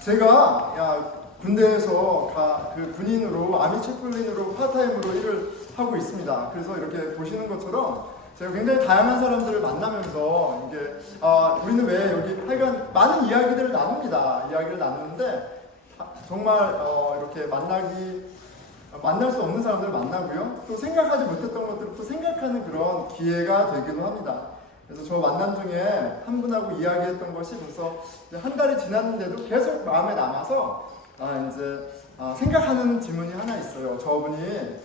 제가 군대에서 그 군인으로 아미 채플린으로 파트타임으로 일을 하고 있습니다. 그래서 이렇게 보시는 것처럼 제가 굉장히 다양한 사람들을 만나면서 이게 우리는 왜 여기 하여간 많은 이야기들을 나눕니다. 이야기를 나누는데 정말 이렇게 만날 수 없는 사람들을 만나고요. 또 생각하지 못했던 것들을 또 생각하는 그런 기회가 되기도 합니다. 그래서 저 만남 중에 한 분하고 이야기했던 것이 벌써 한 달이 지났는데도 계속 마음에 남아서 생각하는 질문이 하나 있어요. 저분이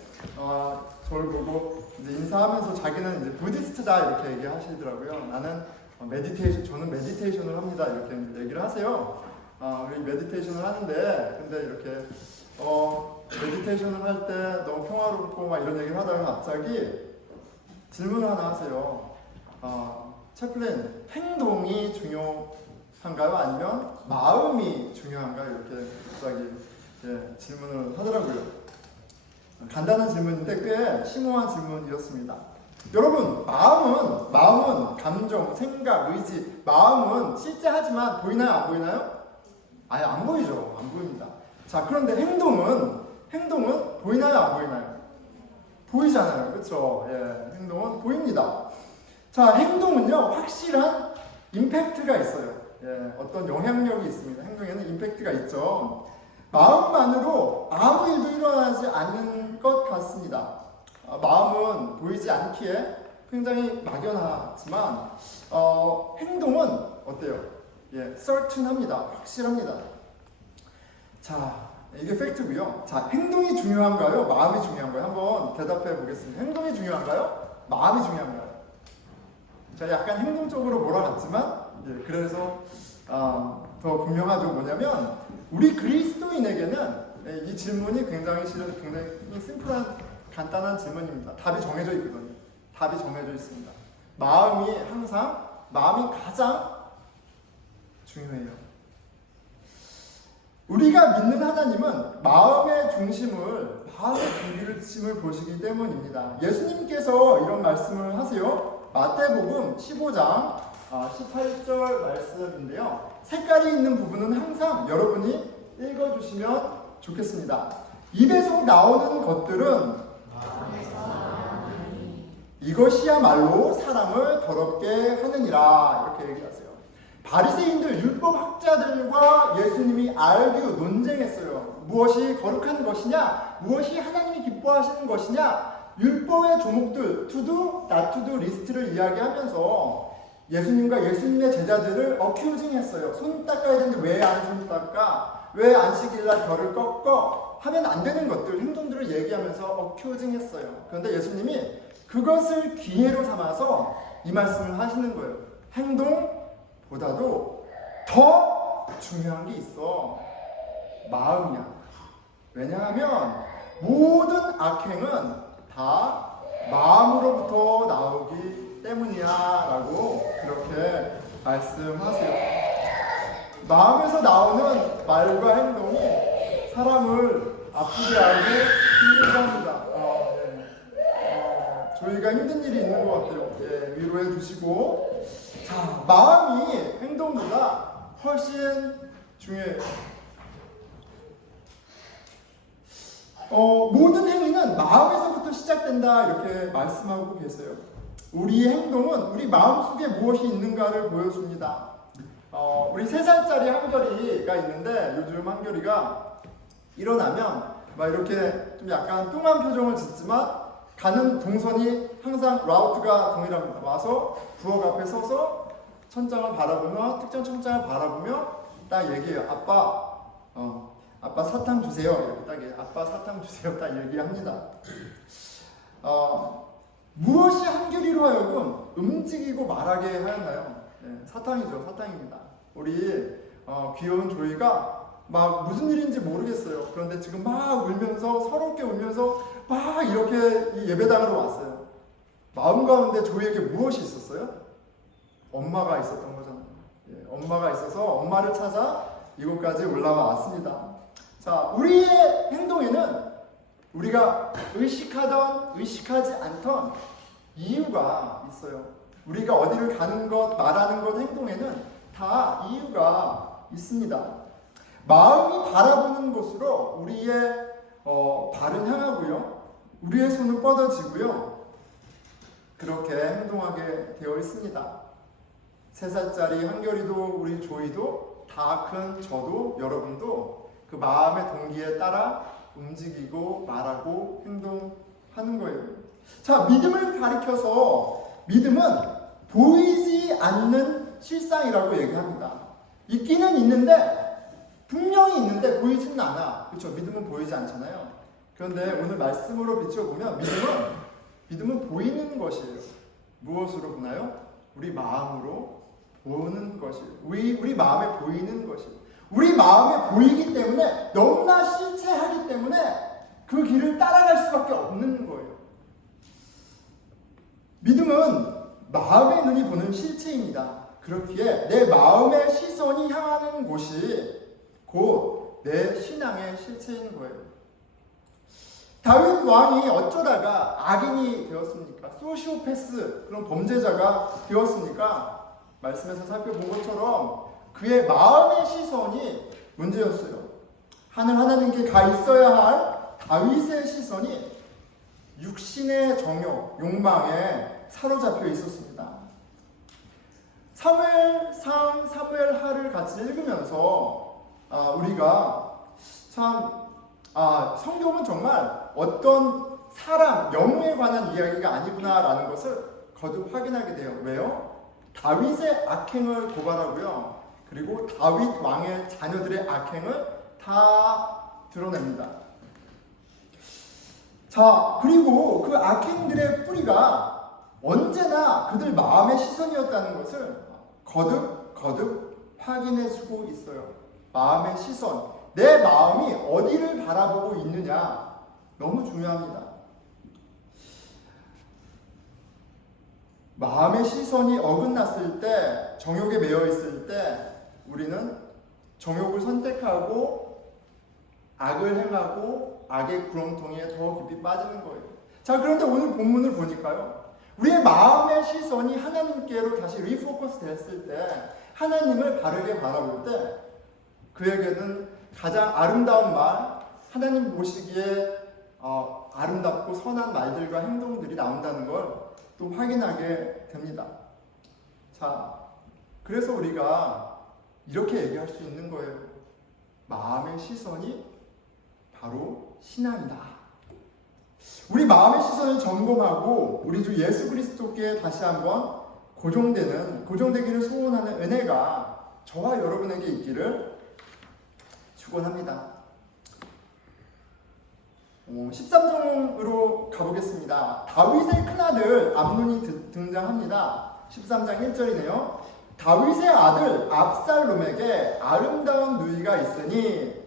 저를 보고 이제 인사하면서 자기는 이제 부디스트다 이렇게 얘기하시더라고요. 저는 메디테이션을 합니다 이렇게 얘기를 하세요. 우리 메디테이션을 하는데 근데 이렇게 메디테이션을 할 때 너무 평화롭고 막 이런 얘기를 하다가 갑자기 질문을 하나 하세요. 채플린, 행동이 중요한가요? 아니면 마음이 중요한가요? 이렇게 갑자기 질문을 하더라고요. 간단한 질문인데 꽤 심오한 질문이었습니다. 여러분, 마음은 감정, 생각, 의지, 마음은 실제 하지만 보이나요? 안 보이나요? 아예 안 보이죠. 안 보입니다. 자, 그런데 행동은 보이나요? 안 보이나요? 보이잖아요. 그렇죠? 예, 행동은 보입니다. 자, 행동은요, 확실한 임팩트가 있어요. 예, 어떤 영향력이 있습니다. 행동에는 임팩트가 있죠. 마음만으로 아무 일도 일어나지 않는 것 같습니다. 마음은 보이지 않기에 굉장히 막연하지만, 행동은 어때요? 예, certain합니다. 확실합니다. 자, 이게 팩트고요. 자, 행동이 중요한가요? 마음이 중요한가요? 한번 대답해 보겠습니다. 행동이 중요한가요? 마음이 중요한가요? 제가 약간 행동적으로 몰아갔지만, 예, 그래서 더 분명하죠. 뭐냐면 우리 그리스도인에게는 이 질문이 굉장히 심플한 간단한 질문입니다. 답이 정해져 있거든요. 답이 정해져 있습니다. 마음이 가장 중요해요. 우리가 믿는 하나님은 마음의 중심을 보시기 때문입니다. 예수님께서 이런 말씀을 하세요. 마태복음 15장 18절 말씀인데요. 색깔이 있는 부분은 항상 여러분이 읽어주시면 좋겠습니다. 입에서 나오는 것들은 이것이야말로 사람을 더럽게 하느니라 이렇게 얘기하세요. 바리새인들 율법학자들과 예수님이 알고 논쟁했어요. 무엇이 거룩한 것이냐? 무엇이 하나님이 기뻐하시는 것이냐? 율법의 조목들 투두, 나투두 리스트를 이야기하면서 예수님과 예수님의 제자들을 어큐징했어요. 손 닦아야 되는데 왜 안 손 닦아? 왜 안식일날 별을 꺾어? 하면 안 되는 것들, 행동들을 얘기하면서 어큐징했어요. 그런데 예수님이 그것을 기회로 삼아서 이 말씀을 하시는 거예요. 행동보다도 더 중요한 게 있어. 마음이야. 왜냐하면 모든 악행은 다 마음으로부터 나오기 때문이야 라고 그렇게 말씀하세요. 마음에서 나오는 말과 행동이 사람을 아프게 하고 힘들게 합니다. 저희가 힘든 일이 있는 것 같아요. 예, 위로해 주시고. 자, 마음이 행동보다 훨씬 중요해요. 모든 행위는 마음에서부터 시작된다 이렇게 말씀하고 계세요. 우리의 행동은 우리 마음속에 무엇이 있는가를 보여줍니다. 우리 3살짜리 한결이가 있는데 요즘 한결이가 일어나면 막 이렇게 좀 약간 뚱한 표정을 짓지만 가는 동선이 항상 라우트가 동일합니다. 와서 부엌 앞에 서서 천장을 바라보며 특정 천장을 바라보며 딱 얘기해요. 아빠 사탕 주세요. 이렇게 딱 아빠 사탕 주세요. 딱 얘기합니다. 무엇이 한결이로 하여금 움직이고 말하게 하였나요? 네, 사탕이죠. 사탕입니다. 우리 귀여운 조이가 막 무슨 일인지 모르겠어요. 그런데 지금 막 울면서 서럽게 울면서 막 이렇게 예배당으로 왔어요. 마음 가운데 조이에게 무엇이 있었어요? 엄마가 있었던 거잖아요. 예, 엄마가 있어서 엄마를 찾아 이곳까지 올라와 왔습니다. 자, 우리의 행동에는 우리가 의식하던 의식하지 않던 이유가 있어요. 우리가 어디를 가는 것, 말하는 것, 행동에는 다 이유가 있습니다. 마음이 바라보는 곳으로 우리의 발은 향하고요. 우리의 손은 뻗어지고요. 그렇게 행동하게 되어 있습니다. 3살짜리 한결이도 우리 조이도 다 큰 저도 여러분도 그 마음의 동기에 따라 움직이고 말하고 행동하는 거예요. 자, 믿음을 가리켜서 믿음은 보이지 않는 실상이라고 얘기합니다. 있기는 있는데 분명히 있는데 보이지는 않아. 그렇죠? 믿음은 보이지 않잖아요. 그런데 오늘 말씀으로 비춰보면 믿음은 보이는 것이에요. 무엇으로 보나요? 우리 마음으로 보는 것이에요. 우리 마음에 보이는 것이에요. 우리 마음에 보이기 때문에 너무나 실체하기 때문에 그 길을 따라갈 수밖에 없는 거예요. 믿음은 마음의 눈이 보는 실체입니다. 그렇기에 내 마음의 시선이 향하는 곳이 곧 내 신앙의 실체인 거예요. 다윗 왕이 어쩌다가 악인이 되었습니까? 소시오패스, 그런 범죄자가 되었습니까? 말씀에서 살펴본 것처럼 그의 마음의 시선이 문제였어요. 하나님께 가 있어야 할 다윗의 시선이 육신의 정욕, 욕망에 사로잡혀 있었습니다. 사무엘상, 사무엘하를 같이 읽으면서 우리가 참 성경은 정말 어떤 사람, 영웅에 관한 이야기가 아니구나라는 것을 거듭 확인하게 돼요. 왜요? 다윗의 악행을 고발하고요. 그리고 다윗 왕의 자녀들의 악행을 다 드러냅니다. 자, 그리고 그 악행들의 뿌리가 언제나 그들 마음의 시선이었다는 것을 거듭 확인해주고 있어요. 마음의 시선, 내 마음이 어디를 바라보고 있느냐 너무 중요합니다. 마음의 시선이 어긋났을 때, 정욕에 매여 있을 때 우리는 정욕을 선택하고 악을 행하고 악의 구렁텅이에 더 깊이 빠지는 거예요. 자, 그런데 오늘 본문을 보니까요, 우리의 마음의 시선이 하나님께로 다시 리포커스 됐을 때, 하나님을 바르게 바라볼 때 그에게는 가장 아름다운 말, 하나님 보시기에 아름답고 선한 말들과 행동들이 나온다는 걸 또 확인하게 됩니다. 자, 그래서 우리가 이렇게 얘기할 수 있는 거예요. 마음의 시선이 바로 신앙이다. 우리 마음의 시선을 점검하고 우리 주 예수 그리스도께 다시 한번 고정되기를 소원하는 은혜가 저와 여러분에게 있기를 축원합니다. 13장으로 가보겠습니다. 다윗의 큰아들 암논이 등장합니다. 13장 1절이네요. 다윗의 아들 압살롬에게 아름다운 누이가 있으니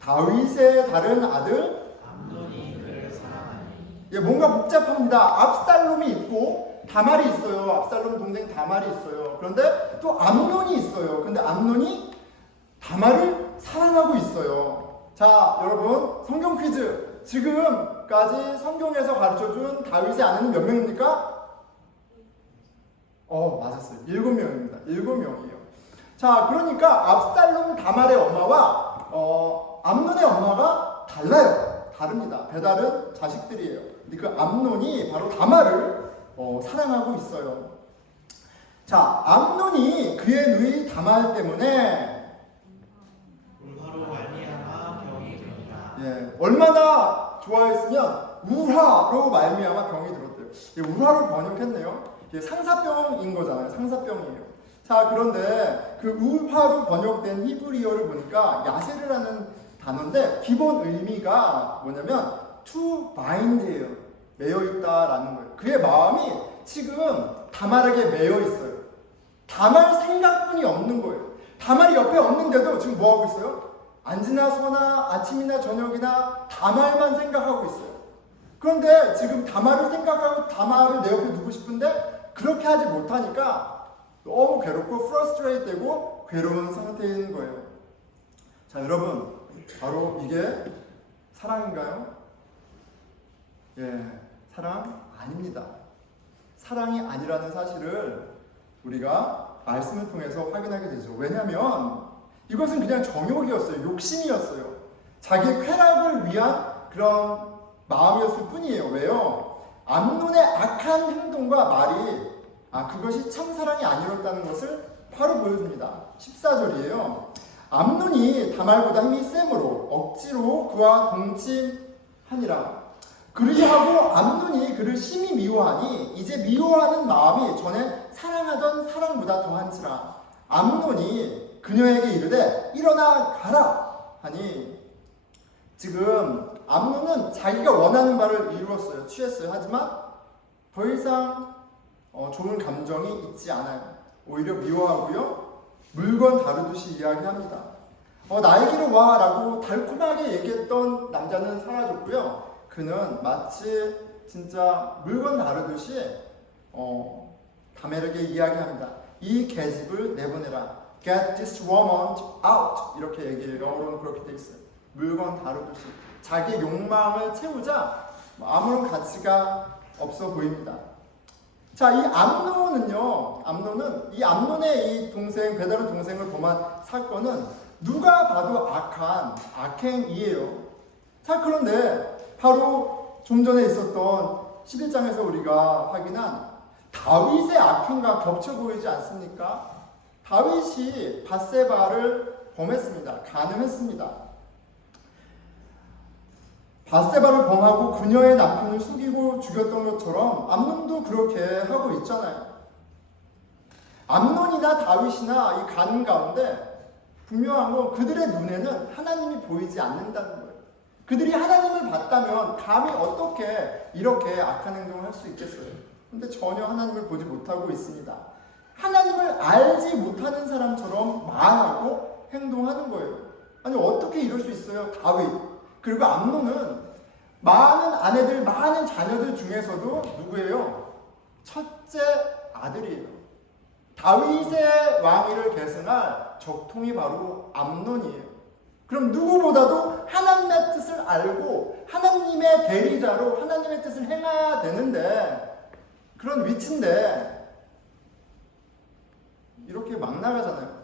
다윗의 다른 아들 암논이 그를 사랑하니. 예, 뭔가 복잡합니다. 압살롬이 있고 다말이 있어요. 압살롬 동생 다말이 있어요. 그런데 또 암논이 있어요. 근데 암논이 다말을 사랑하고 있어요. 자, 여러분, 성경 퀴즈. 지금까지 성경에서 가르쳐준 다윗의 아내는 몇 명입니까? 맞았어요. 7명입니다. 7명이에요. 자, 그러니까 압살롬 다말의 엄마와 암논의 엄마가 달라요. 다릅니다. 배다른 자식들이에요. 근데 그 암논이 바로 다말을 사랑하고 있어요. 자, 암논이 그의 누이 다말 때문에 얼마나 좋아했으면 우화로 말미암아 병이 들었대요. 우화로 번역했네요. 이게 상사병인 거잖아요. 상사병이에요. 자, 그런데 그 우화로 번역된 히브리어를 보니까 야세르라는 단어인데 기본 의미가 뭐냐면 to bind예요. 매여 있다라는 거예요. 그의 마음이 지금 다말에게 매여 있어요. 다말 생각뿐이 없는 거예요. 다말이 옆에 없는데도 지금 뭐 하고 있어요? 앉으나 서나 아침이나 저녁이나 다말만 생각하고 있어요. 그런데 지금 다말을 생각하고 다말을 내 옆에 두고 싶은데 그렇게 하지 못하니까 너무 괴롭고 프러스트레이트 되고 괴로운 상태인 거예요. 자, 여러분, 바로 이게 사랑인가요? 예, 사랑 아닙니다. 사랑이 아니라는 사실을 우리가 말씀을 통해서 확인하게 되죠. 왜냐하면 이것은 그냥 정욕이었어요. 욕심이었어요. 자기의 쾌락을 위한 그런 마음이었을 뿐이에요. 왜요? 암논의 악한 행동과 말이 그것이 참사랑이 아니었다는 것을 바로 보여줍니다. 14절이에요. 암논이 다말보다 힘이 세므로 억지로 그와 동침하니라. 그리하고 암논이 그를 심히 미워하니 이제 미워하는 마음이 전에 사랑하던 사랑보다 더한지라. 암논이 그녀에게 이르되 일어나 가라 하니, 지금 암논은 자기가 원하는 바를 이루었어요. 취했어요. 하지만 더 이상 좋은 감정이 있지 않아요. 오히려 미워하고요. 물건 다루듯이 이야기합니다. 나에게로 와 라고 달콤하게 얘기했던 남자는 사라졌고요. 그는 마치 진짜 물건 다루듯이 다메르게 이야기합니다. 이 계집을 내보내라. Get this woman out. 이렇게 얘기해요. 영어로는 그렇게 돼 있어요. 물건 다루듯이 자기 욕망을 채우자 아무런 가치가 없어 보입니다. 자, 이 암논은 이 암논의 이 동생, 베드로 동생을 범한 사건은 누가 봐도 악행이에요. 자, 그런데 바로 좀 전에 있었던 11장에서 우리가 확인한 다윗의 악행과 겹쳐 보이지 않습니까? 다윗이 밧세바를 범했습니다. 간음했습니다. 밧세바를 범하고 그녀의 남편을 속이고 죽였던 것처럼 암논도 그렇게 하고 있잖아요. 암논이나 다윗이나 이 간음 가운데 분명한 건 그들의 눈에는 하나님이 보이지 않는다는 거예요. 그들이 하나님을 봤다면 감히 어떻게 이렇게 악한 행동을 할 수 있겠어요? 그런데 전혀 하나님을 보지 못하고 있습니다. 하나님을 알지 못하는 사람처럼 말하고 행동하는 거예요. 아니, 어떻게 이럴 수 있어요? 다윗. 그리고 암논은 많은 아내들, 많은 자녀들 중에서도 누구예요? 첫째 아들이에요. 다윗의 왕위를 계승할 적통이 바로 암논이에요. 그럼 누구보다도 하나님의 뜻을 알고 하나님의 대리자로 하나님의 뜻을 행해야 되는데, 그런 위치인데 이렇게 막 나가잖아요.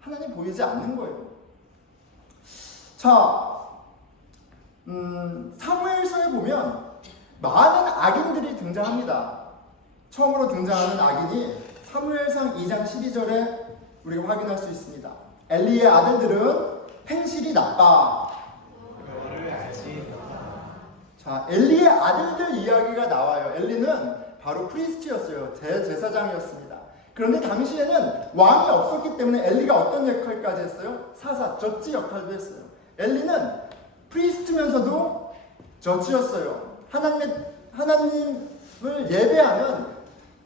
하나님 보이지 않는 거예요. 자, 사무엘서에 보면 많은 악인들이 등장합니다. 처음으로 등장하는 악인이 사무엘상 2장 12절에 우리가 확인할 수 있습니다. 엘리의 아들들은 행실이 나빠. 자, 엘리의 아들들 이야기가 나와요. 엘리는 바로 프리스트였어요. 제사장이었습니다. 그런데 당시에는 왕이 없었기 때문에 엘리가 어떤 역할까지 했어요? 사사, 젖지 역할도 했어요. 엘리는 프리스트면서도 저치였어요. 하나님을 예배하는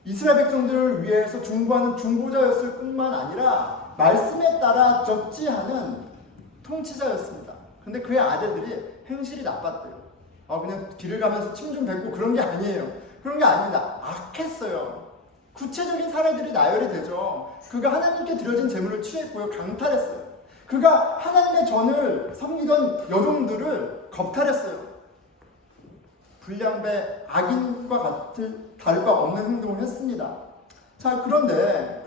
이스라엘 백성들을 위해서 중보하는 중보자였을 뿐만 아니라 말씀에 따라 저치하는 통치자였습니다. 근데 그의 아들들이 행실이 나빴대요. 그냥 길을 가면서 침 좀 뱉고 그런 게 아니에요. 그런 게 아닙니다. 악했어요. 구체적인 사례들이 나열이 되죠. 그가 하나님께 드려진 제물을 취했고요. 강탈했어요. 그가 하나님의 전을 섬기던 여종들을 겁탈했어요. 불량배 악인과 같은 다를 바 없는 행동을 했습니다. 자, 그런데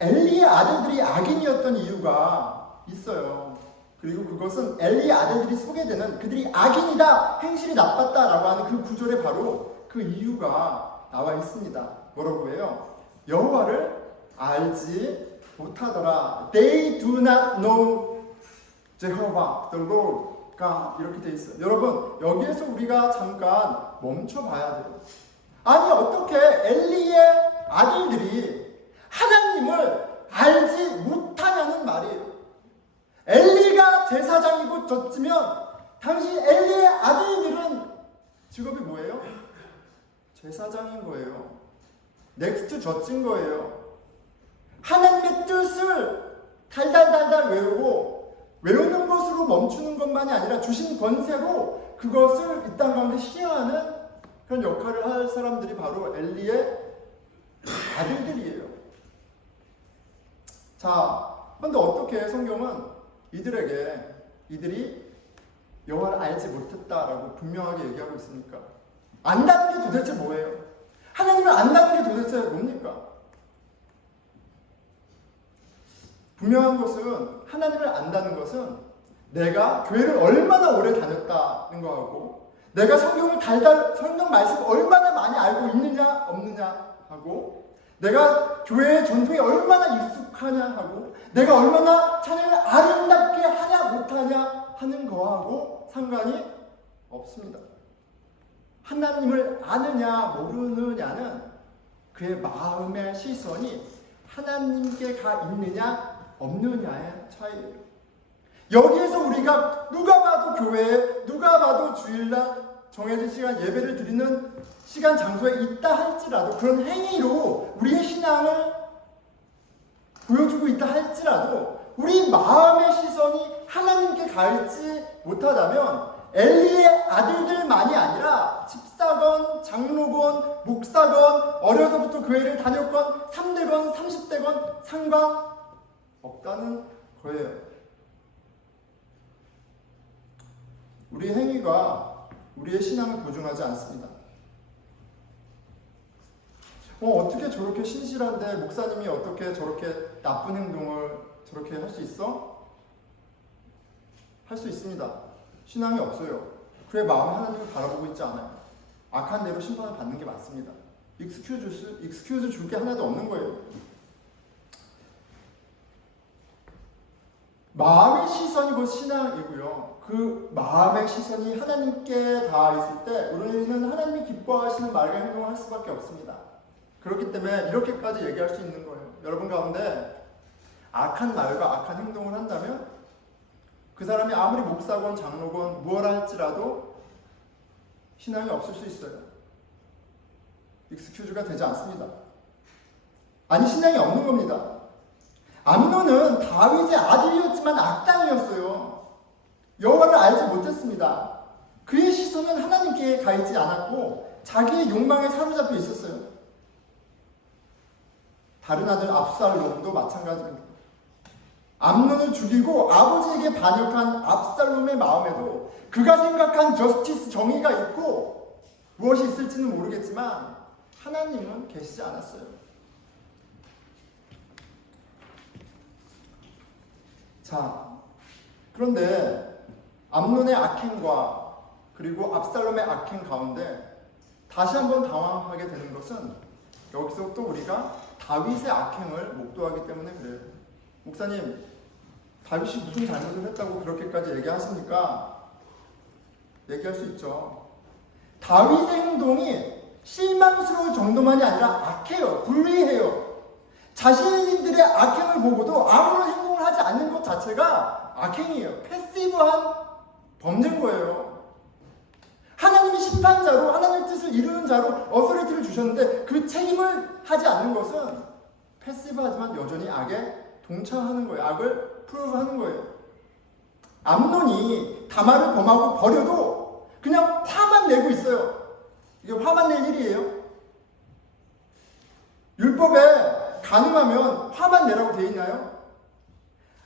엘리의 아들들이 악인이었던 이유가 있어요. 그리고 그것은 엘리의 아들들이 소개되는 그들이 악인이다, 행실이 나빴다라고 하는 그 구절에 바로 그 이유가 나와 있습니다. 뭐라고 해요? 여호와를 알지 못하더라. They do not know Jehovah, the Lord가 이렇게 돼 있어요. 여러분, 여기에서 우리가 잠깐 멈춰봐야 돼요. 아니, 어떻게 엘리의 아들들이 하나님을 알지 못하냐는 말이에요. 엘리가 제사장이고 젖지면 당시 엘리의 아들들은 직업이 뭐예요? 제사장인 거예요. 넥스트 젖진 거예요. 하나님의 뜻을 달달달달 외우는 것으로 멈추는 것만이 아니라 주신 권세로 그것을 이 땅 가운데 시행하는 그런 역할을 할 사람들이 바로 엘리의 아들들이에요. 자, 그런데 어떻게 성경은 이들이 여호와를 알지 못했다라고 분명하게 얘기하고 있습니까? 안다는 게 도대체 뭐예요? 하나님을 안다는 게 도대체 뭡니까? 분명한 것은 하나님을 안다는 것은 내가 교회를 얼마나 오래 다녔다는 거하고 내가 성경을 성경 말씀을 얼마나 많이 알고 있느냐 없느냐 하고 내가 교회의 전통에 얼마나 익숙하냐 하고 내가 얼마나 찬양을 아름답게 하냐 못하냐 하는 거하고 상관이 없습니다. 하나님을 아느냐 모르느냐는 그의 마음의 시선이 하나님께 가 있느냐 없느냐의 차이예요. 여기에서 우리가 누가 봐도 교회에 누가 봐도 주일날 정해진 시간 예배를 드리는 시간 장소에 있다 할지라도 그런 행위로 우리의 신앙을 보여주고 있다 할지라도 우리 마음의 시선이 하나님께 갈지 못하다면 엘리의 아들들만이 아니라 집사건, 장로건, 목사건, 어려서부터 교회를 다녔건 3대건, 30대건 상관없다는 거예요. 우리의 행위가 우리의 신앙을 보증하지 않습니다. 어떻게 저렇게 신실한데 목사님이 어떻게 저렇게 나쁜 행동을 저렇게 할 수 있어? 할 수 있습니다. 신앙이 없어요. 그의 마음이 하나님을 바라보고 있지 않아요. 악한 대로 심판을 받는 게 맞습니다. 익스큐즈 줄 게 하나도 없는 거예요. 마음의 시선이 곧 신앙이고요. 그 마음의 시선이 하나님께 닿아 있을 때 우리는 하나님이 기뻐하시는 말과 행동을 할 수밖에 없습니다. 그렇기 때문에 이렇게까지 얘기할 수 있는 거예요. 여러분 가운데 악한 말과 악한 행동을 한다면 그 사람이 아무리 목사건 장로건 무엇을 할지라도 신앙이 없을 수 있어요. 익스큐즈가 되지 않습니다. 아니 신앙이 없는 겁니다. 암논은 다윗의 아들이었지만 악당이었어요. 여호와를 알지 못했습니다. 그의 시선은 하나님께 가 있지 않았고 자기의 욕망에 사로잡혀 있었어요. 다른 아들 압살롬도 마찬가지입니다. 암논을 죽이고 아버지에게 반역한 압살롬의 마음에도 그가 생각한 저스티스 정의가 있고 무엇이 있을지는 모르겠지만 하나님은 계시지 않았어요. 자, 그런데 암논의 악행과 그리고 압살롬의 악행 가운데 다시 한번 당황하게 되는 것은 여기서 또 우리가 다윗의 악행을 목도하기 때문에 그래요. 목사님, 다윗이 무슨 잘못을 했다고 그렇게까지 얘기하십니까? 얘기할 수 있죠. 다윗의 행동이 실망스러울 정도만이 아니라 악해요. 불의해요. 자신들의 악행을 보고도 아무런 행동을 하지 않는 것 자체가 악행이에요. 패시브한 범죄인 거예요. 하나님이 심판자로 하나님의 뜻을 이루는 자로 어서리티를 주셨는데 그 책임을 하지 않는 것은 패시브하지만 여전히 악에 동참하는 거예요. 악을 프로브하는 거예요. 암논이 다말을 범하고 버려도 그냥 화만 내고 있어요. 이게 화만 낼 일이에요? 율법에 가능하면 화만 내라고 되어 있나요?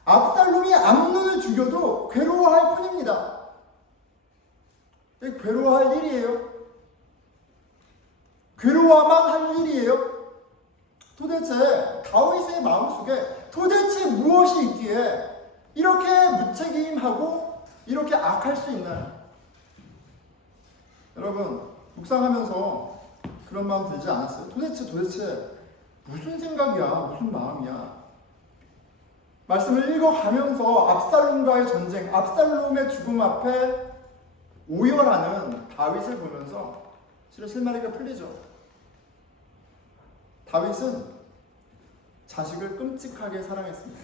압살롬이 암논을 죽여도 괴로워할 뿐입니다. 괴로워할 일이에요? 괴로워만 할 일이에요? 도대체 다윗의 마음속에 도대체 무엇이 있기에 이렇게 무책임하고 이렇게 악할 수 있나요? 여러분 묵상하면서 그런 마음 들지 않았어요? 도대체 무슨 생각이야? 무슨 마음이야? 말씀을 읽어가면서 압살롬과의 전쟁, 압살롬의 죽음 앞에 오열하는 다윗을 보면서 실마리가 풀리죠. 다윗은 자식을 끔찍하게 사랑했습니다.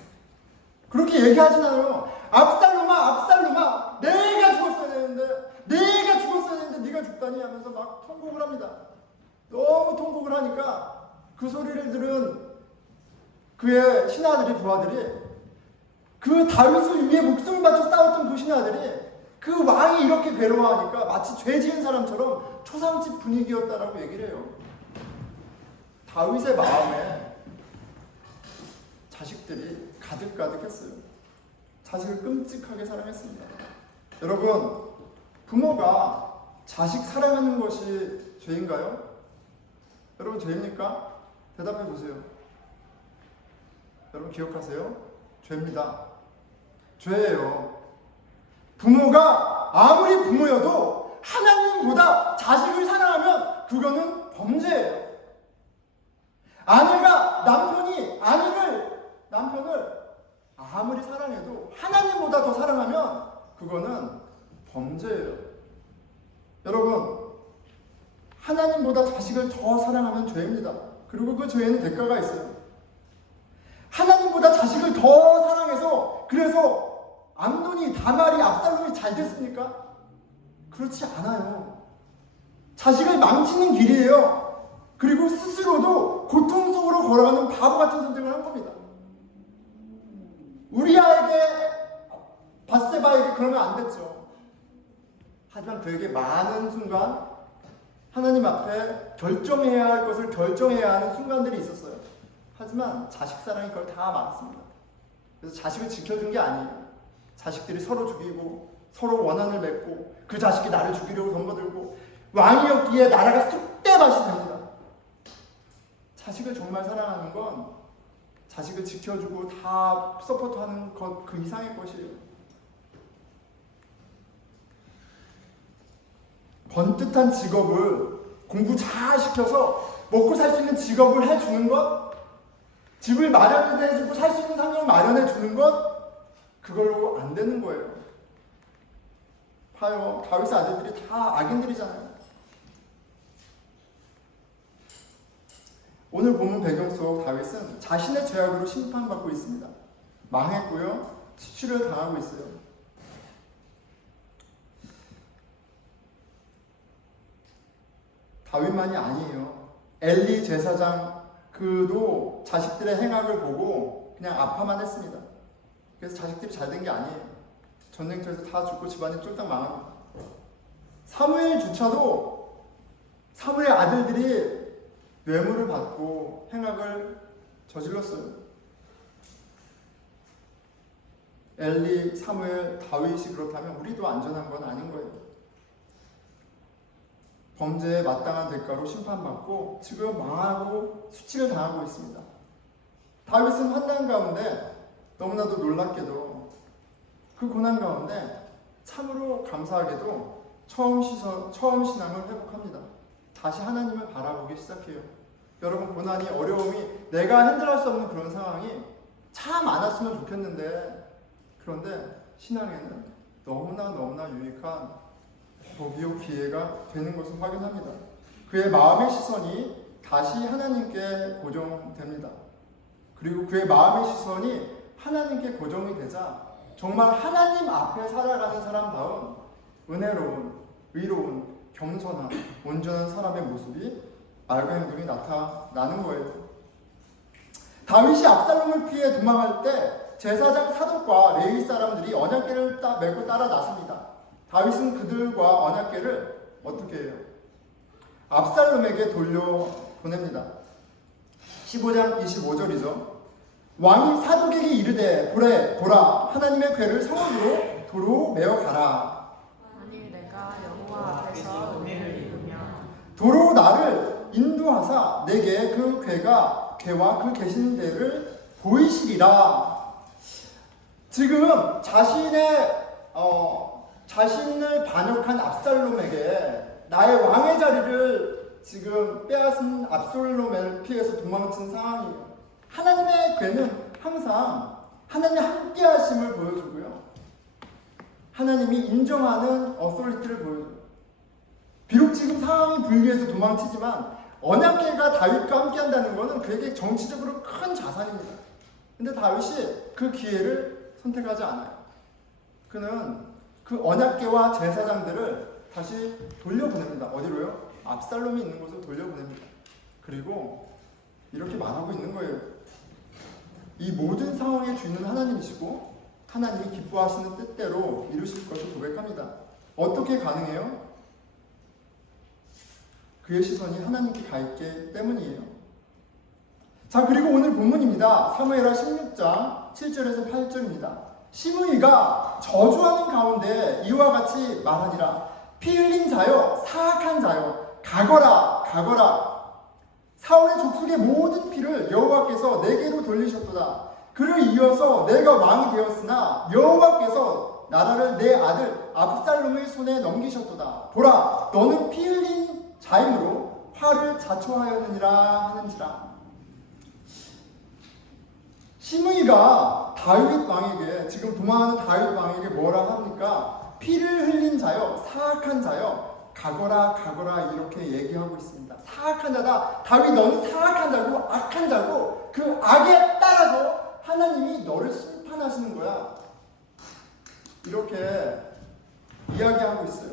그렇게 얘기하진 않아요. 압살롬아, 내가 죽었어야 되는데 네가 죽다니 하면서 막 통곡을 합니다. 너무 통곡을 하니까 그 소리를 들은 그의 신하들이, 부하들이, 그 다윗을 위해 목숨을 바쳐 싸웠던 그 신하들이 그 왕이 이렇게 괴로워하니까 마치 죄 지은 사람처럼 초상집 분위기였다라고 얘기를 해요. 다윗의 마음에 자식들이 가득가득했어요. 자식을 끔찍하게 사랑했습니다. 여러분, 부모가 자식 사랑하는 것이 죄인가요? 여러분, 죄입니까? 대답해 보세요. 여러분 기억하세요? 죄입니다. 죄예요. 부모가 아무리 부모여도 하나님보다 자식을 사랑하면 그거는 범죄예요. 아내가 남편을 아무리 사랑해도 하나님보다 더 사랑하면 그거는 범죄예요. 여러분, 하나님보다 자식을 더 사랑하면 죄입니다. 그리고 그 죄에는 대가가 있어요. 하나님보다 자식을 더 사랑해서 그래서 암논이, 다말이, 압살롬이 잘 됐습니까? 그렇지 않아요. 자식을 망치는 길이에요. 그리고 스스로도 고통 속으로 걸어가는 바보 같은 선택을 한 겁니다. 우리아에게, 밧세바에게 그러면 안 됐죠. 하지만 그에게 많은 순간 하나님 앞에 결정해야 할 것을 결정해야 하는 순간들이 있었어요. 하지만 자식 사랑이 그걸 다 막았습니다. 그래서 자식을 지켜준 게 아니에요. 자식들이 서로 죽이고 서로 원한을 맺고 그 자식이 나를 죽이려고 덤벼들고 왕이었기에 나라가 쑥대밭이 됩니다. 자식을 정말 사랑하는 건 자식을 지켜주고 다 서포트하는 것 그 이상의 것이에요. 번듯한 직업을 공부 잘 시켜서 먹고 살 수 있는 직업을 해주는 것, 집을 마련해주고 살 수 있는 상황을 마련해주는 것, 그걸로 안 되는 거예요. 봐요. 다윗의 아들들이 다 악인들이잖아요. 오늘 본문 배경 속 다윗은 자신의 죄악으로 심판받고 있습니다. 망했고요. 수치를 당하고 있어요. 다윗만이 아니에요. 엘리 제사장 그도 자식들의 행악을 보고 그냥 아파만 했습니다. 그래서 자식들이 잘 된 게 아니에요. 전쟁터에서 다 죽고 집안이 쫄딱 망합니다. 사무엘조차도 사무엘 아들들이 뇌물을 받고 행악을 저질렀어요. 엘리, 사무엘, 다윗이 그렇다면 우리도 안전한 건 아닌 거예요. 범죄에 마땅한 대가로 심판받고 지금 망하고 수치를 당하고 있습니다. 다윗은 환난 가운데 너무나도 놀랍게도 그 고난 가운데 참으로 감사하게도 처음 신앙을 회복합니다. 다시 하나님을 바라보기 시작해요. 여러분, 고난이, 어려움이 내가 핸들할 수 없는 그런 상황이 참 많았으면 좋겠는데, 그런데 신앙에는 너무나 유익한 복이요 기회가 되는 것을 확인합니다. 그의 마음의 시선이 다시 하나님께 고정됩니다. 그리고 그의 마음의 시선이 하나님께 고정이 되자 정말 하나님 앞에 살아가는 사람다운 은혜로운, 의로운, 겸손한, 온전한 사람의 모습이 말과 행동이 나타나는 거예요. 다윗이 압살롬을 피해 도망할 때 제사장 사독과 레위 사람들이 언약궤를 메고 따라 나섭니다. 다윗은 그들과 언약궤를 어떻게 해요? 압살롬에게 돌려보냅니다. 15장 25절이죠. 왕이 사독에게 이르되 보라 하나님의 궤를 성읍으로 도로 메어 가라. 만일 내가 여호와 앞에서 은혜를 입으면 도로 나를 인도하사 내게 그 궤와 그 계신 데를 보이시리라. 지금 자신을 반역한 압살롬에게 나의 왕의 자리를 지금 빼앗은 압살롬을 피해서 도망친 상황이에요. 하나님의 궤는 항상 하나님의 함께 하심을 보여주고요. 하나님이 인정하는 어소리티를 보여줘요. 비록 지금 상황이 불리해서 도망치지만 언약궤가 다윗과 함께 한다는 것은 그에게 정치적으로 큰 자산입니다. 근데 다윗이 그 기회를 선택하지 않아요. 그는 그 언약궤와 제사장들을 다시 돌려보냅니다. 어디로요? 압살롬이 있는 곳으로 돌려보냅니다. 그리고 이렇게 말하고 있는 거예요. 이 모든 상황의 주인은 하나님이시고 하나님이 기뻐하시는 뜻대로 이루실 것을 고백합니다. 어떻게 가능해요? 그의 시선이 하나님께 가 있기 때문이에요. 자, 그리고 오늘 본문입니다. 사무엘하 16장 7절에서 8절입니다. 시므이가 저주하는 가운데 이와 같이 말하니라. 피 흘린 자여, 사악한 자여, 가거라. 사울의 족속의 모든 피를 여호와께서 내게로 돌리셨도다. 그를 이어서 내가 왕이 되었으나 여호와께서 나라를 내 아들 압살롬의 손에 넘기셨도다. 보라, 너는 피 흘린 자임으로 화를 자초하였느니라 하는지라. 시므이가 다윗 왕에게, 지금 도망하는 다윗 왕에게 뭐라 합니까? 피를 흘린 자여, 사악한 자여, 가거라 가거라 이렇게 얘기하고 있습니다. 사악한 자다. 다윗, 너는 사악한 자고 악한 자고 그 악에 따라서 하나님이 너를 심판하시는 거야. 이렇게 이야기하고 있어요.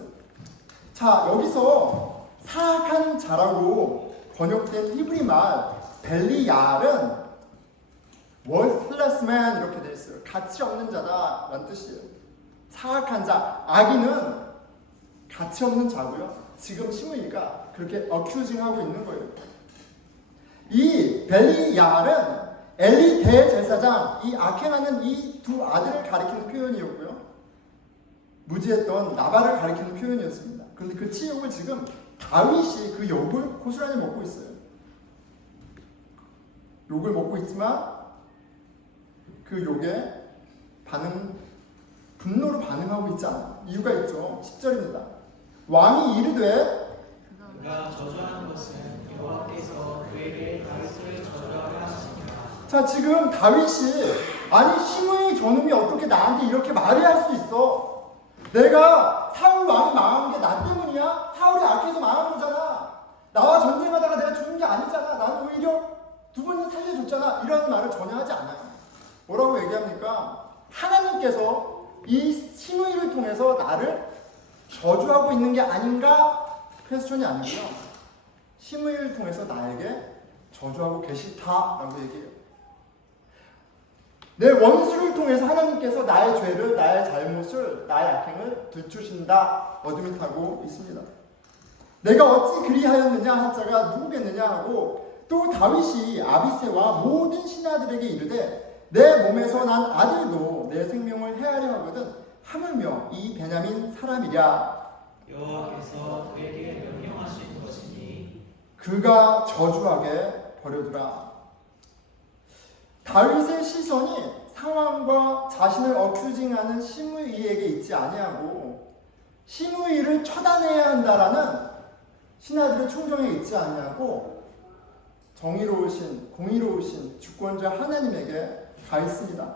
자, 여기서 사악한 자라고 번역된 히브리 말 벨리얄은 worthless man 이렇게 되어 있어요. 가치 없는 자다 라는 뜻이에요. 사악한 자, 악인은 가치 없는 자고요. 지금 시므이가 그렇게 accusing하고 있는 거예요. 이 벨리얄은 엘리 대제사장, 이 아케나는 이 두 아들을 가리키는 표현이었고요. 무지했던 나발을 가리키는 표현이었습니다. 그런데 그 치욕을 지금 다윗이 그 욕을 고스란히 먹고 있어요. 욕을 먹고 있지만 그 욕에 분노로 반응하고 있지 않아요. 이유가 있죠. 10절입니다. 왕이 이르되 그가 저주하는 것은 여호와께서 그에게 다윗을 저주하게 하시니라. 자, 지금 다윗이 아니 시므이 저놈이 어떻게 나한테 이렇게 말을 할 수 있어? 내가 사울 왕이 망한 게 나 때문이야? 사울이 악해서 망한 거잖아. 나와 전쟁하다가 내가 죽은 게 아니잖아. 나는 오히려 두 번을 살려줬잖아. 이런 말을 전혀 하지 않아요. 뭐라고 얘기합니까? 하나님께서 이 시므이를 통해서 나를 저주하고 있는 게 아닌가? 퀘스천이 아니고요. 시므이를 통해서 나에게 저주하고 계시다라고 얘기해요. 내 원수를 통해서 하나님께서 나의 죄를, 나의 잘못을, 나의 악행을 들추신다 어드밋하고 있습니다. 내가 어찌 그리하였느냐 한 자가 누구겠느냐 하고 또 다윗이 아비새와 모든 신하들에게 이르되 내 몸에서 난 아들도 내 생명을 해하려 하거든 하물며 이 베냐민 사람이랴. 여호와께서 그에게 명령하신 것이니 그가 저주하게 버려두라. 다윗의 시선이 상황과 자신을 어큐징하는 시므이에게 있지 아니하고 시므이를 처단해야 한다라는 신하들의 충정에 있지 아니하고 정의로우신 공의로우신 주권자 하나님에게 가 있습니다.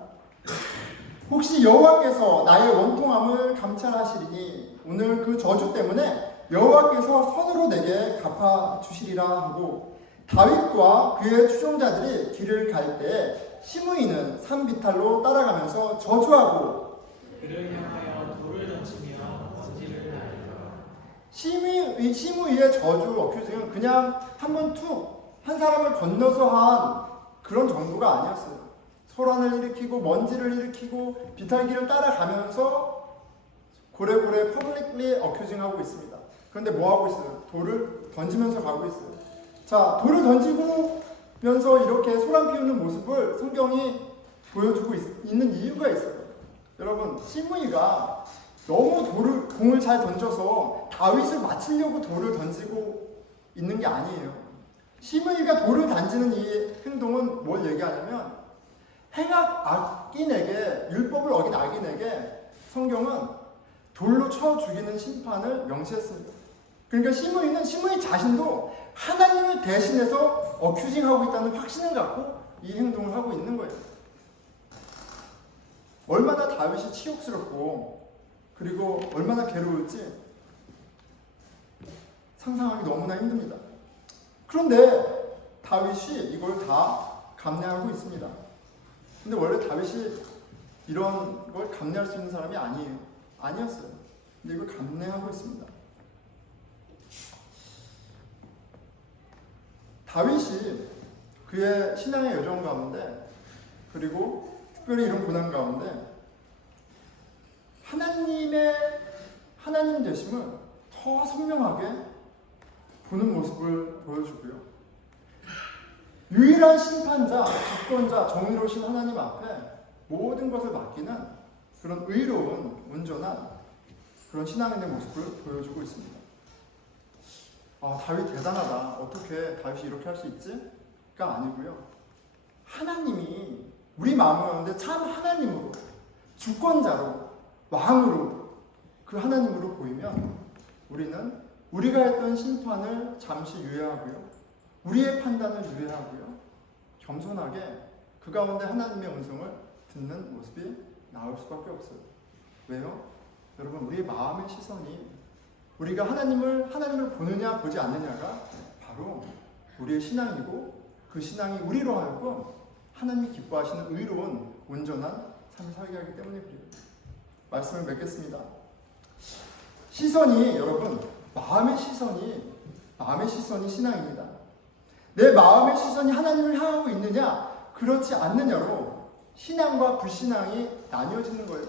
혹시 여호와께서 나의 원통함을 감찰하시리니 오늘 그 저주 때문에 여호와께서 선으로 내게 갚아주시리라 하고 다윗과 그의 추종자들이 길을 갈 때 시므이는 산비탈로 따라가면서 저주하고 그를 향하여 돌을 던지며 먼지를 날리라. 시므이의 저주 어큐징은 그냥 한번 툭 한 사람을 건너서 한 그런 정도가 아니었어요. 소란을 일으키고 먼지를 일으키고 비탈길을 따라가면서 고래고래 퍼블릭리 어큐징하고 있습니다. 그런데 뭐 하고 있어요? 돌을 던지면서 가고 있어요. 자, 돌을 던지면서 이렇게 소란 피우는 모습을 성경이 보여주고 있는 이유가 있어요. 여러분, 시므이가 너무 공을 잘 던져서 다윗을 맞추려고 돌을 던지고 있는 게 아니에요. 시므이가 돌을 던지는 이 행동은 뭘 얘기하냐면 행악 악인에게, 율법을 어긴 악인에게 성경은 돌로 쳐 죽이는 심판을 명시했습니다. 그러니까 시므이 자신도 하나님을 대신해서 어큐징하고 있다는 확신을 갖고 이 행동을 하고 있는 거예요. 얼마나 다윗이 치욕스럽고 그리고 얼마나 괴로울지 상상하기 너무나 힘듭니다. 그런데 다윗이 이걸 다 감내하고 있습니다. 근데 원래 다윗이 이런 걸 감내할 수 있는 사람이 아니었어요. 근데 이걸 감내하고 있습니다. 다윗이 그의 신앙의 여정 가운데 그리고 특별히 이런 고난 가운데 하나님 되심을 더 선명하게 보는 모습을 보여주고요. 유일한 심판자, 주권자, 정의로우신 하나님 앞에 모든 것을 맡기는 그런 의로운, 온전한 그런 신앙인의 모습을 보여주고 있습니다. 아, 다윗 대단하다. 어떻게 다윗이 이렇게 할 수 있지? 가 아니고요. 하나님이 우리 마음 가운데 참 하나님으로, 주권자로, 왕으로, 그 하나님으로 보이면 우리는 우리가 했던 심판을 잠시 유예하고요, 우리의 판단을 유예하고요, 겸손하게 그 가운데 하나님의 음성을 듣는 모습이 나올 수밖에 없어요. 왜요? 여러분, 우리의 마음의 시선이 우리가 하나님을 보느냐 보지 않느냐가 바로 우리의 신앙이고, 그 신앙이 우리로 하여금 하나님이 기뻐하시는 의로운 온전한 삶을 살게 하기 때문에 그래요. 말씀을 맺겠습니다. 시선이, 여러분, 마음의 시선이 신앙입니다. 내 마음의 시선이 하나님을 향하고 있느냐 그렇지 않느냐로 신앙과 불신앙이 나뉘어지는 거예요.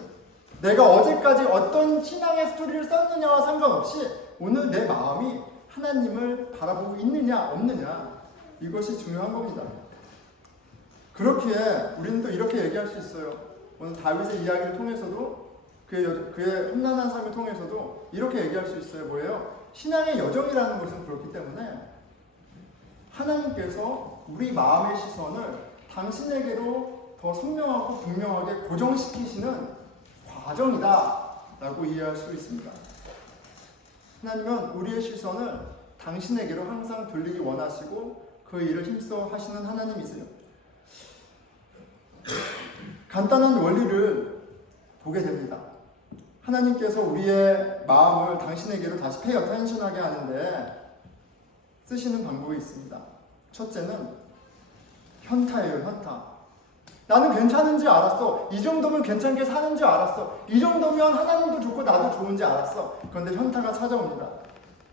내가 어제까지 어떤 신앙의 스토리를 썼느냐와 상관없이 오늘 내 마음이 하나님을 바라보고 있느냐 없느냐, 이것이 중요한 겁니다. 그렇기에 우리는 또 이렇게 얘기할 수 있어요. 오늘 다윗의 이야기를 통해서도, 그의 험난한 삶을 통해서도 이렇게 얘기할 수 있어요. 뭐예요? 신앙의 여정이라는 것은 그렇기 때문에 하나님께서 우리 마음의 시선을 당신에게로 더 선명하고 분명하게 고정시키시는 과정이다 라고 이해할 수 있습니다. 하나님은 우리의 시선을 당신에게로 항상 돌리기 원하시고 그 일을 힘써 하시는 하나님이세요. 간단한 원리를 보게 됩니다. 하나님께서 우리의 마음을 당신에게로 다시 pay attention하게 하는데 쓰시는 방법이 있습니다. 첫째는 현타예요, 현타. 나는 괜찮은지 알았어. 이 정도면 괜찮게 사는지 알았어. 이 정도면 하나님도 좋고 나도 좋은지 알았어. 그런데 현타가 찾아옵니다.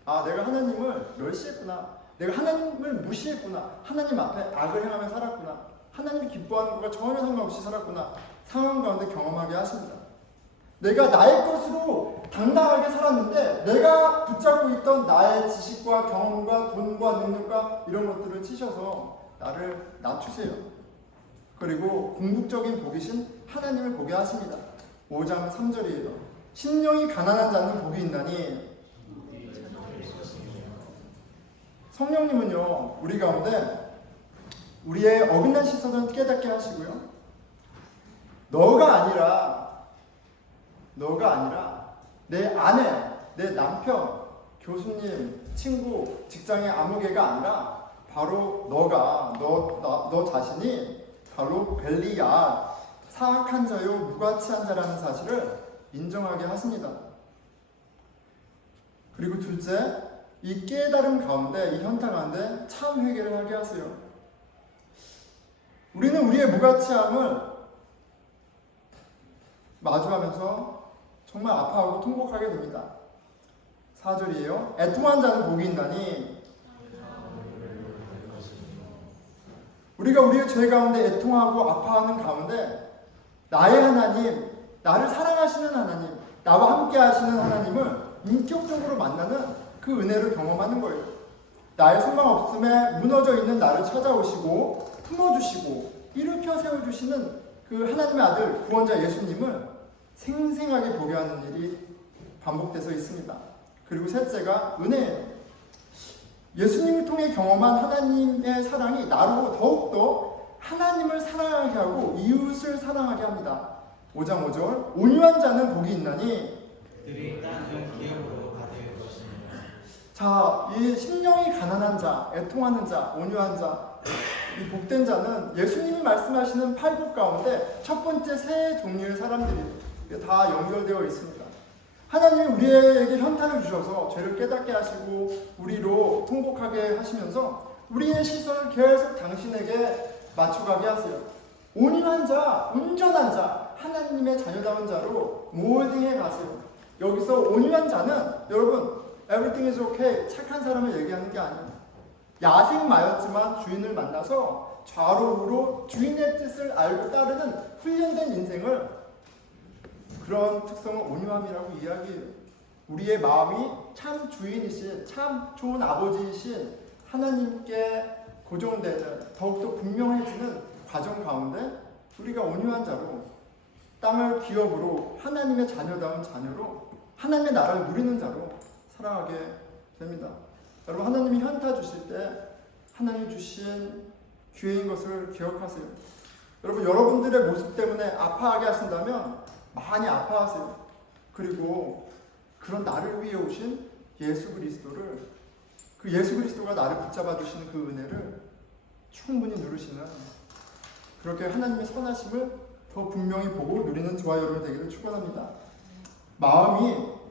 아, 내가 하나님을 멸시했구나. 내가 하나님을 무시했구나. 하나님 앞에 악을 행하며 살았구나. 하나님이 기뻐하는 것과 전혀 상관없이 살았구나. 상황 가운데 경험하게 하십니다. 내가 나의 것으로 당당하게 살았는데 내가 붙잡고 있던 나의 지식과 경험과 돈과 능력과 이런 것들을 치셔서 나를 낮추세요. 그리고 궁극적인 복이신 하나님을 보게 하십니다. 5장 3절이에요. 심령이 가난한 자는 복이 있나니. 성령님은요, 우리 가운데 우리의 어긋난 시선을 깨닫게 하시고요, 너가 아니라 내 아내, 내 남편, 교수님, 친구, 직장의 아무개가 아니라 바로 너 자신이 바로 벨리야, 사악한 자요 무가치한 자라는 사실을 인정하게 하십니다. 그리고 둘째, 이 깨달음 가운데, 이 현타 가운데 참 회개를 하게 하세요. 우리는 우리의 무가치함을 마주하면서 정말 아파하고 통곡하게 됩니다. 4절이에요. 애통한 자는 복이 있나니. 우리가 우리의 죄 가운데 애통하고 아파하는 가운데 나의 하나님, 나를 사랑하시는 하나님, 나와 함께 하시는 하나님을 인격적으로 만나는 그 은혜를 경험하는 거예요. 나의 소망 없음에 무너져 있는 나를 찾아오시고 품어주시고 일으켜 세워주시는 그 하나님의 아들 구원자 예수님을 생생하게 보게 하는 일이 반복돼서 있습니다. 그리고 셋째가 은혜예요. 예수님을 통해 경험한 하나님의 사랑이 나로 더욱더 하나님을 사랑하게 하고 이웃을 사랑하게 합니다. 5장 5절, 온유한 자는 복이 있나니. 그들이 땅을 기업으로 받을 것입니다. 자, 이 심령이 가난한 자, 애통하는 자, 온유한 자, 이 복된 자는 예수님이 말씀하시는 팔복 가운데 첫 번째 세 종류의 사람들이 다 연결되어 있습니다. 하나님이 우리에게 현타를 주셔서 죄를 깨닫게 하시고 우리로 통곡하게 하시면서 우리의 시선을 계속 당신에게 맞춰가게 하세요. 온유한 자, 온전한 자, 하나님의 자녀다운 자로 몰딩해 가세요. 여기서 온유한 자는 여러분, everything is okay, 착한 사람을 얘기하는 게 아니에요. 야생마였지만 주인을 만나서 좌로우로 주인의 뜻을 알고 따르는 훈련된 인생을, 그런 특성을 온유함이라고 이야기해요. 우리의 마음이 참 주인이신, 참 좋은 아버지이신 하나님께 고정되는, 더욱더 분명해지는 과정 가운데 우리가 온유한 자로 땅을 기업으로 하나님의 자녀다운 자녀로 하나님의 나라를 누리는 자로 살아가게 됩니다. 여러분, 하나님이 현타 주실 때 하나님 주신 기회인 것을 기억하세요. 여러분, 여러분들의 모습 때문에 아파하게 하신다면 많이 아파하세요. 그리고 그런 나를 위해 오신 예수 그리스도를, 그 예수 그리스도가 나를 붙잡아 주시는 그 은혜를 충분히 누리시는, 그렇게 하나님의 선하심을 더 분명히 보고 누리는 저와 여러분 되기를 축원합니다.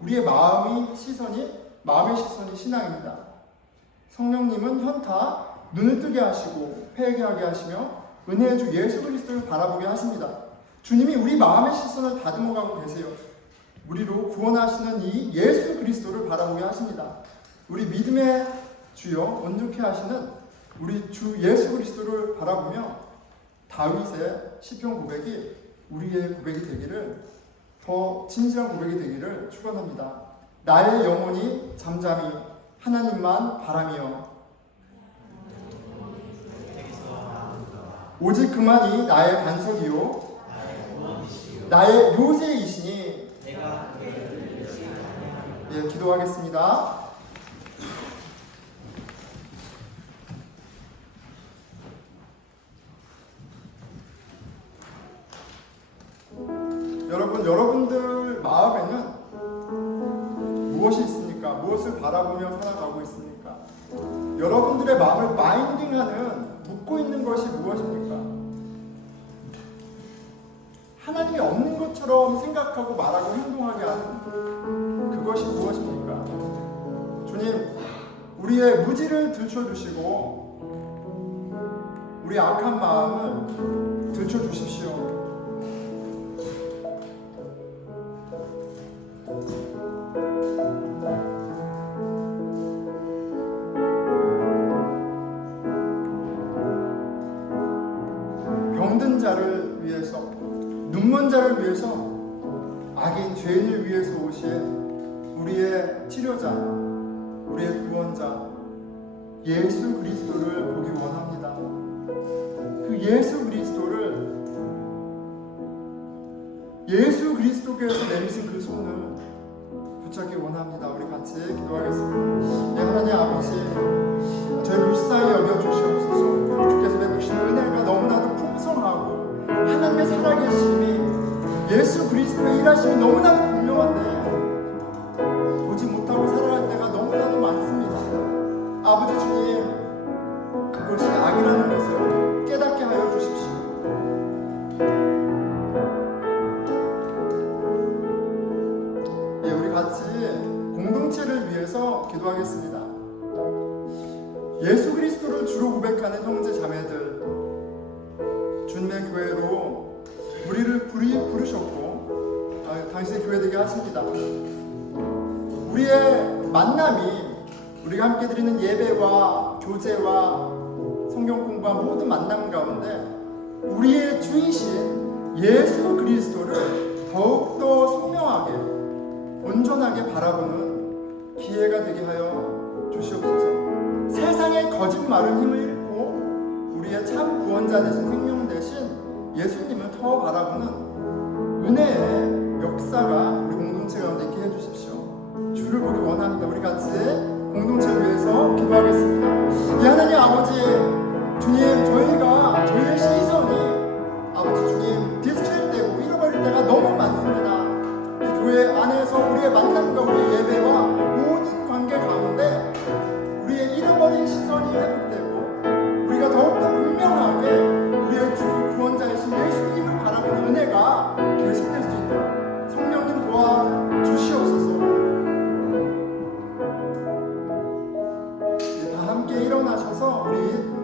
우리의 마음의 시선이 신앙입니다. 성령님은 현타, 눈을 뜨게 하시고 회개하게 하시며 은혜의 주 예수 그리스도를 바라보게 하십니다. 주님이 우리 마음의 시선을 다듬어가고 계세요. 우리로 구원하시는 이 예수 그리스도를 바라보게 하십니다. 우리 믿음의 주여 온전케 하시는 우리 주 예수 그리스도를 바라보며 다윗의 시편 고백이 우리의 고백이 되기를, 더 진실한 고백이 되기를 축원합니다. 나의 영혼이 잠잠히 하나님만 바라며 오직 그만이 나의 반석이요 나의 요새이시니. 예, 기도하겠습니다. 여러분들 마음에는 무엇이 있습니까? 무엇을 바라보며 살아가고 있습니까? 여러분들의 마음을 바인딩하는, 묶고 있는 것이 무엇입니까? 하나님이 없는 것처럼 생각하고 말하고 행동하게 하는 그것이 무엇입니까? 주님, 우리의 무지를 들춰주시고 우리 악한 마음을 들춰주십시오. 병든 자를 위해서, 눈먼 자를 위해서, 악인 죄인을 위해서 오신 우리의 치료자, 우리의 구원자 예수 그리스도를 보기 원합니다. 그 예수 그리스도께서 내리신 그 손을 붙잡기 원합니다. 우리 같이 기도하겠습니다. 네, 하나님 아버지, 저희 무사히 여겨주시옵소서. 주께서 베푸신 은혜가 너무나도 풍성하고 하나님의 살아계심이, 예수 그리스도의 일하심이 너무나도 분명한데 보지 못하고 살아갈 때가 너무나도 많습니다. 아버지 주님, 그것이 악이라는 것을 깨닫게 하여 주십시오. 예, 우리 같이 공동체를 위해서 기도하겠습니다. 예수 그리스도를 주로 고백하는 형제 자매들, 주님의 교회로 우리를 부르셨고 당신의 교회 되게 하십니다. 우리의 만남이, 우리가 함께 드리는 예배와 교제와 성경 공부와 모든 만남 가운데 우리의 주이신 예수 그리스도를 더욱더 선명하게, 온전하게 바라보는 기회가 되게 하여 주시옵소서. 세상의 거짓말은 힘을 잃고 우리의 참 구원자 되신, 생명 되신 예수님을 더 바라보는 은혜의 역사가 우리 공동체 가운데 있게 해주십시오. 주를 보기 원합니다. 우리 같이 공동체를 위해서 기도하겠습니다. 이 하나님 아버지, 주님, 저희의 시선이 아버지 주님 디스트랙되고 잃어버릴 때가 너무 많습니다. 이 교회 안에서 우리의 만남과 우리의 예배와 모든 관계 가운데 우리의 잃어버린 시선이 회복되고 우리가 더욱더 분명하게 우리의 주 구원자이신 예수님을 바라보는 은혜가 계속될 수 있도록 성령님 도와 주시옵소서. 다 함께 일어나셔서 우리